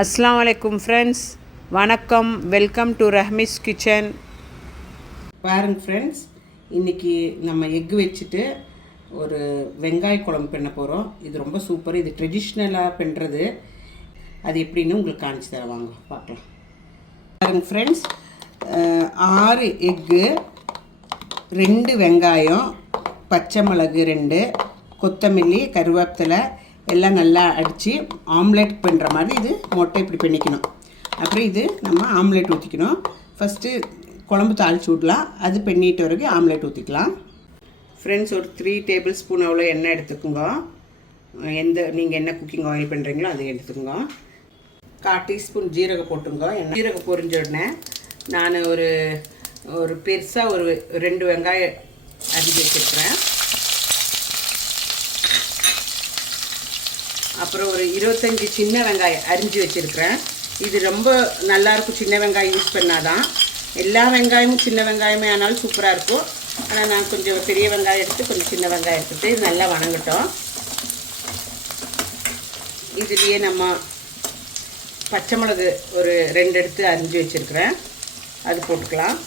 அஸ்ஸலாமு அலைக்கும் ஃப்ரெண்ட்ஸ், வணக்கம். Welcome to Rahmi's kitchen. பாருங்க ஃப்ரெண்ட்ஸ், இன்றைக்கி நம்ம எக்கு வச்சுட்டு ஒரு வெங்காய குழம்பு பண்ண போகிறோம். இது ரொம்ப சூப்பர். இது ட்ரெடிஷ்னலாக பண்ணுறது. அது எப்படின்னு உங்களுக்கு காமிச்சு தர வாங்க பார்க்கலாம். பாருங்க ஃப்ரெண்ட்ஸ், 6 எக்கு, 2 வெங்காயம், பச்சை மிளகு 2, கொத்தமல்லி, கருவேப்பிலை எல்லாம் நல்லா அடித்து ஆம்லேட் பண்ணுற மாதிரி இது மொட்டை இப்படி பண்ணிக்கணும். அப்புறம் இது நம்ம ஆம்லேட் ஊற்றிக்கணும். ஃபஸ்ட்டு குழம்பு தாளித்து விடலாம். அது பண்ணிட்டு வரைக்கும் ஆம்லேட் ஊற்றிக்கலாம். ஃப்ரெண்ட்ஸ், ஒரு 3 டேபிள் ஸ்பூன் அவ்வளோ எண்ணெய் எடுத்துக்கோங்க. நீங்கள் என்ன குக்கிங் ஆயில் பண்ணுறீங்களோ அதை எடுத்துக்கோங்க. 1/4 டீஸ்பூன் ஜீரகம் போட்டுங்க. ஜீரகம் பொரிஞ்ச உடனே நான் ஒரு பெருசாக ஒரு 2 வெங்காயம் அரிஞ்சு வச்சுருக்கிறேன். அப்புறம் ஒரு 25 சின்ன வெங்காயம் அரிஞ்சு வச்சுருக்கிறேன். இது ரொம்ப நல்லாயிருக்கும். சின்ன வெங்காயம் யூஸ் பண்ணாதான். எல்லா வெங்காயமும் சின்ன வெங்காயமே ஆனாலும் சூப்பராக இருக்கும். ஆனால் நான் கொஞ்சம் பெரிய வெங்காயம் எடுத்து கொஞ்சம் சின்ன வெங்காயம் எடுத்துகிட்டு இது நல்லா வணங்கட்டும். இதுலேயே நம்ம பச்சை மிளகு ஒரு 2 எடுத்து அரிஞ்சு வச்சுருக்கிறேன். அது போட்டுக்கலாம்.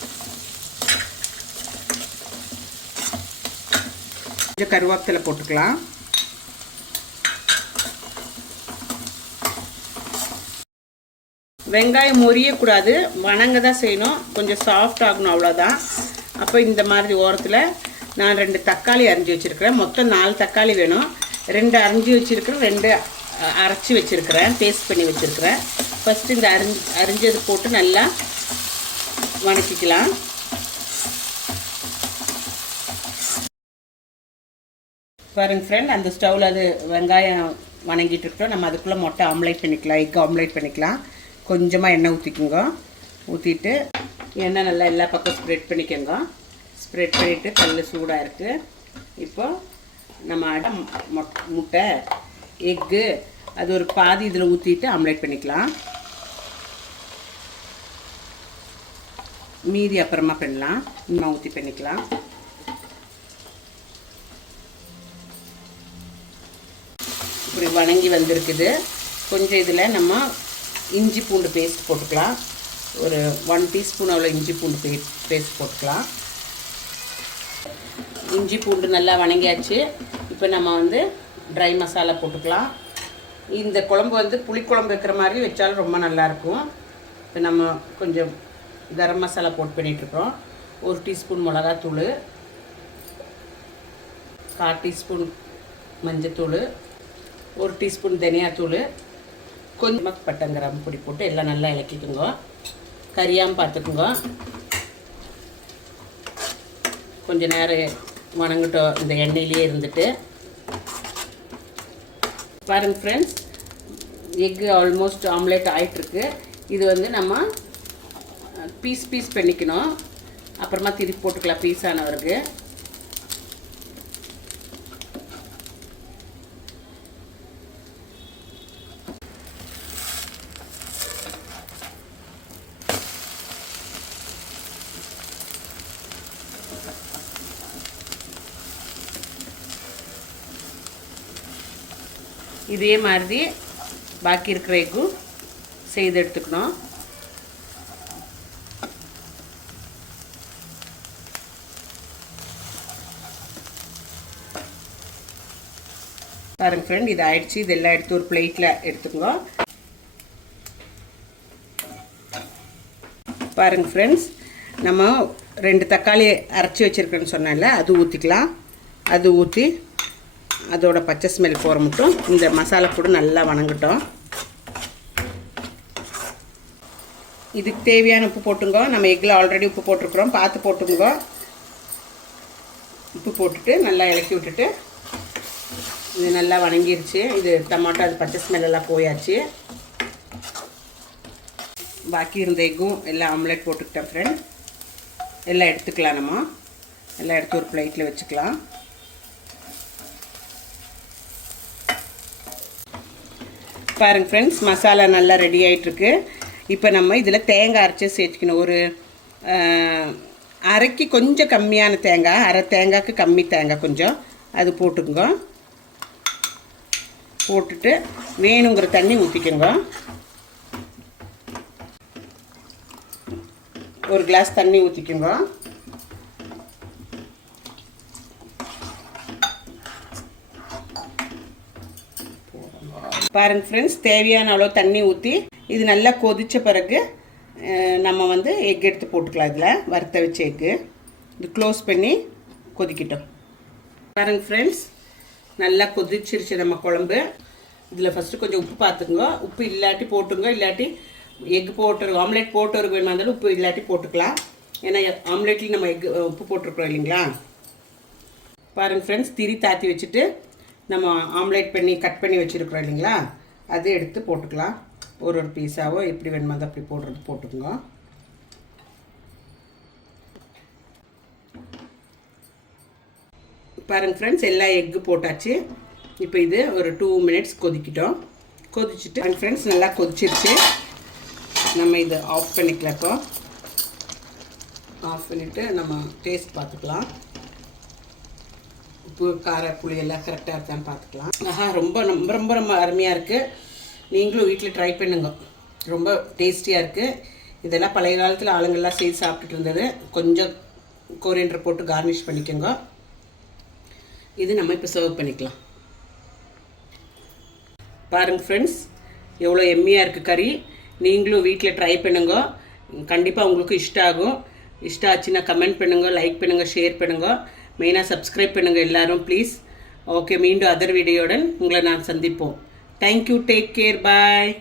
கொஞ்சம் கருவேப்பிலை போட்டுக்கலாம். வெங்காயம் முறியக்கூடாது, வணங்க தான் செய்யணும். கொஞ்சம் சாஃப்ட் ஆகணும், அவ்வளோதான். அப்போ இந்த மாதிரி ஓரத்தில் நான் 2 தக்காளி அரிஞ்சு வச்சுருக்கிறேன். மொத்தம் 4 தக்காளி வேணும். 2 அரிஞ்சு வச்சுருக்கிறேன், 2 அரைச்சி வச்சுருக்கிறேன், பேஸ்ட் பண்ணி வச்சுருக்கிறேன். ஃபஸ்ட்டு இந்த அரிஞ்சது போட்டு நல்லா வணக்கிக்கலாம். பாருங்க ஃப்ரெண்ட், அந்த ஸ்டவ்வில் அது வெங்காயம் வணங்கிட்டு இருக்கோம். நம்ம அதுக்குள்ளே மொட்டை ஆம்லேட் பண்ணிக்கலாம், எக் ஆம்லேட் பண்ணிக்கலாம். கொஞ்சமாக எண்ணெய் ஊற்றிக்குங்க. ஊற்றிட்டு எண்ணெய் நல்லா எல்லா பக்கம் ஸ்ப்ரெட் பண்ணிக்கோங்க. ஸ்ப்ரெட் பண்ணிவிட்டு கல் சூடாக இருக்குது. இப்போ நம்ம முட்டை எக்கு அது ஒரு பாதி இதில் ஊற்றிட்டு ஆம்லேட் பண்ணிக்கலாம். மீதி அப்புறமா பண்ணலாம். இன்னும் ஊற்றி பண்ணிக்கலாம். இப்படி வணங்கி வந்திருக்குது. கொஞ்சம் இதில் நம்ம இஞ்சி பூண்டு பேஸ்ட் போட்டுக்கலாம். ஒரு 1 டீஸ்பூன் அவ்வளோ இஞ்சி பூண்டு பேஸ்ட் போட்டுக்கலாம். இஞ்சி பூண்டு நல்லா வணங்கியாச்சு. இப்போ நம்ம ட்ரை மசாலா போட்டுக்கலாம். இந்த குழம்பு புளிக்குழம்பு வைக்கிற மாதிரி வச்சாலும் ரொம்ப நல்லாயிருக்கும். இப்போ நம்ம கொஞ்சம் கரம் மசாலா போட்டு பண்ணிகிட்ருக்கோம். 1 டீஸ்பூன் மிளகாத்தூள், 1/4 டீஸ்பூன் மஞ்சத்தூள், 1 டீஸ்பூன் தனியாத்தூள், கொஞ்சமாக பட்டங்கிராம்பு பொடி போட்டு எல்லாம் நல்லா இலக்கிக்குங்க. கறியாமல் பார்த்துக்குங்க. கொஞ்சம் நேரம் வணங்கட்டும் இந்த எண்ணெயிலே இருந்துட்டு. பாருங்கள் ஃப்ரெண்ட்ஸ், எக்கு ஆல்மோஸ்ட் ஆம்லேட் ஆகிட்டுருக்கு. இது நம்ம பீஸ் பண்ணிக்கணும். அப்புறமா திருப்பி போட்டுக்கலாம் பீஸ் ஆனவருக்கு. இதே மாதிரி பாக்கி இருக்கிற எக்கும் செய்து எடுத்துக்கணும். பாருங்க ஃப்ரெண்ட், இது ஆயிடுச்சு. இதெல்லாம் எடுத்து ஒரு பிளேட்டில் எடுத்துக்கோங்க. பாருங்க ஃப்ரெண்ட்ஸ், நம்ம 2 தக்காளி அரைச்சி வச்சுருக்கேன்னு சொன்னேன்ல, அது ஊற்றிக்கலாம். அது ஊற்றி அதோட பச்சை ஸ்மெல் போகிற மட்டும் இந்த மசாலா கூட நல்லா வணங்கட்டும். இதுக்கு தேவையான உப்பு போட்டுங்க. நம்ம எக்கில் ஆல்ரெடி உப்பு போட்டிருக்கிறோம், பார்த்து போட்டுங்க. உப்பு போட்டுட்டு நல்லா இலக்கி விட்டுட்டு இது நல்லா வணங்கிருச்சு. இது டமாட்டோ அது பச்சை ஸ்மெல் எல்லாம் போயாச்சு. பாக்கி இருந்த எக்கும் எல்லாம் ஆம்லேட் போட்டுக்கிட்டேன் ஃப்ரெண்ட். எல்லாம் எடுத்துக்கலாம். நம்ம எல்லாம் எடுத்து ஒரு பிளேட்டில் வச்சுக்கலாம். பாருங்கள் ஃப்ரெண்ட்ஸ், மசாலா நல்லா ரெடி ஆகிட்டுருக்கு. இப்போ நம்ம இதில் தேங்காய் அரைச்சி சேர்த்துக்கணும். ஒரு அரைக்கு கொஞ்சம் கம்மியான தேங்காய், அரை தேங்காய்க்கு கம்மி தேங்காய் கொஞ்சம் அது போட்டுக்குங்க. போட்டுட்டு வேணுங்கிற தண்ணி ஊற்றிக்கோங்க. ஒரு கிளாஸ் தண்ணி ஊற்றிக்குங்க. பாருங்க ஃப்ரெண்ட்ஸ், தேவையான அளவு தண்ணி ஊற்றி இது நல்லா கொதித்த பிறகு நம்ம வந்து எக் எடுத்து போட்டுக்கலாம். இதில் வறுத்த வச்ச எக்கு இது க்ளோஸ் பண்ணி கொதிக்கிட்டோம். பாருங்க ஃப்ரெண்ட்ஸ், நல்லா கொதிச்சிருச்சு நம்ம குழம்பு. இதில் ஃபஸ்ட்டு கொஞ்சம் உப்பு பார்த்துக்குங்க. உப்பு இல்லாட்டி போட்டுங்க, இல்லாட்டி எக் போட்டு ஆம்லேட் போட்டு வேணுமா இருந்தாலும் உப்பு இல்லாட்டி போட்டுக்கலாம். ஏன்னா ஆம்லேட்லேயும் நம்ம எக் உப்பு போட்டிருக்கிறோம் இல்லைங்களா. பாருங்கள் ஃப்ரெண்ட்ஸ், திரி தாத்தி வச்சுட்டு நம்ம ஆம்லேட் பண்ணி கட் பண்ணி வச்சுருக்குறோம் இல்லைங்களா, அதை எடுத்து போட்டுக்கலாம். ஒரு பீஸாவோ எப்படி வேணுமா இருந்தால் அப்படி போட்டுக்குங்க. பாருங்கள் ஃப்ரெண்ட்ஸ், எல்லா எக்கு போட்டாச்சு. இப்போ இது ஒரு 2 மினிட்ஸ் கொதிக்கிட்டோம். கொதிச்சுட்டு ஃப்ரெண்ட்ஸ் நல்லா கொதிச்சிருச்சு. நம்ம இதை ஆஃப் பண்ணிக்கலாம். இப்போ ஆஃப் பண்ணிவிட்டு நம்ம டேஸ்ட் பார்த்துக்கலாம். உப்பு கார புளி எல்லாம் கரெக்டாக இருக்கான்னு பார்த்துக்கலாம். ரொம்ப ரொம்ப ரொம்ப ரொம்ப அருமையாக இருக்குது. நீங்களும் வீட்டில் ட்ரை பண்ணுங்க. ரொம்ப டேஸ்டியாக இருக்குது. இதெல்லாம் பழைய காலத்தில் ஆளுங்கள்லாம் செய்து சாப்பிட்டுட்டு இருந்தது. கொஞ்சம் கொரியண்டர் போட்டு கார்னிஷ் பண்ணிக்கோங்க. இது நம்ம இப்போ சர்வ் பண்ணிக்கலாம். பாருங்கள் ஃப்ரெண்ட்ஸ், எவ்வளோ எம்மியாக இருக்குது கறி. நீங்களும் வீட்டில் ட்ரை பண்ணுங்க. கண்டிப்பாக உங்களுக்கு இஷ்டம் ஆகும். இஷ்டம் ஆச்சுன்னா கமெண்ட் பண்ணுங்கள், லைக் பண்ணுங்கள், ஷேர் பண்ணுங்கள். மெயினாக சப்ஸ்கிரைப் பண்ணுங்கள் எல்லோரும் ப்ளீஸ். ஓகே, மீண்டும் அதர் வீடியோடன் உங்களை நான் சந்திப்போம். தேங்க்யூ, டேக் கேர், பாய்.